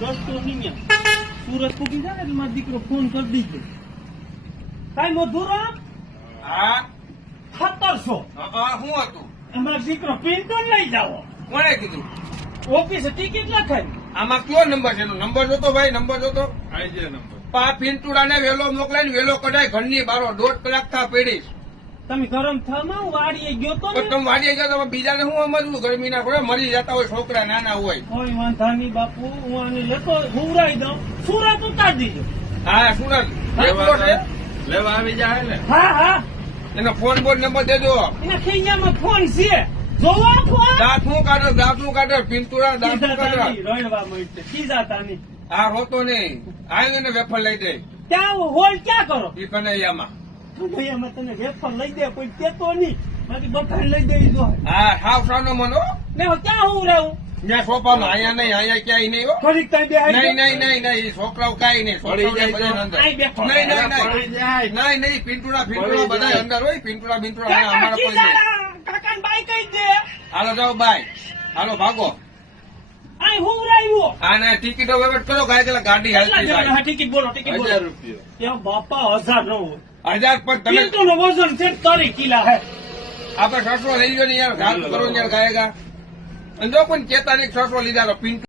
દોસ્તો નહીં સુરત પૂકી જાય ને એટલે મારો દીકરો ફોન કરી દીધો. કઈ મધુરો હા 1700 શું હતું? અમારો દીકરો પિન્ટો લઈ જાઓ. કોણે કીધું? ઓફિસે ટિકિટ લખાય. આમાં કયો નંબર છે? એનો નંબર જોતો ભાઈ, નંબર જોતો. IJ number. પા પિન્ટુડા ને વેલો મોકલાય ને વેલો કઢાય ઘરની બારો 1.5 કલાક થા પેડીશ. તમે ગરમ થવામાં વાડીએ ગયો તો પણ ને તમે વાડીએ ગયા તમે બીજાને શું સમજવું? ગરમીના ઘોડે મરી જતા હોય છોકરા નાના હોય. કોઈ વાંધા નહીં બાપુ, હું આને લેતો હુવરાઈ દઉં. સુરત ઉતારી દીધો. હા સુરત એકલો છે. લેવા આવી જાય ને. હા હા એનો ફોન બોન નંબર દેજો. એના ખૈયામાં ફોન છે. જોવો ફોન દાંતનું કાઢો પિન્ટુડા દાંતનું કાઢો. રડવા મળશે ખીજાતાની. આ રોતો નહીં. આવીને એને વેફર લઈ દે. ત્યાં હોલ ક્યાં કરો? ઈ કનૈયામાં. કનૈયામાં તને વેફર લઈ દે, કોઈ કેતો નહીં. બાકી બધાને લઈ દેવી જોઈએ. હા સાવ સાનો મનો. ને હવે ક્યાં હું રહું? ત્યાં સોપામાં અહીંયા નહીં, અહીંયા ક્યાંય નહીં હો. ઘડીક ત્યાં બેહાડી નહીં નહીં નહીં નહીં છોકરાઓ કાંઈ નહીં. પડી જાય તો. છોકરાઓને બધા અંદર. અહીં બેઠો. નહીં નહીં પડી જાય. નહીં નહીં પિન્ટુડા પડી બધા જાય. અંદર હોય. પિન્ટુડા બિન્ટુડા કાકા અમારા કોઈ નહીં. કાકાને બાઈ કહી દે. હાલો જાઓ બાય. હાલો ભાગો. અહીં હું રહ્યો. આને ટિકિટો વેવટ કરો. ગાડી હાલતી હા, થાય. ટિકિટ બોલો, ટિકિટ બોલો. 1000 રૂપિયા. ત્યાં બાપા 1000 ન હોય. 1000 પર તમે પિન્ટુનું વજન છે 3 કિલા હે. આપણે 600 લઈ લો ને યાર. ઘાત કરો ને યાર ગાયગા. અને જો કોઈ ચેતા નહીં 600 લીધા તો પિન્ટુ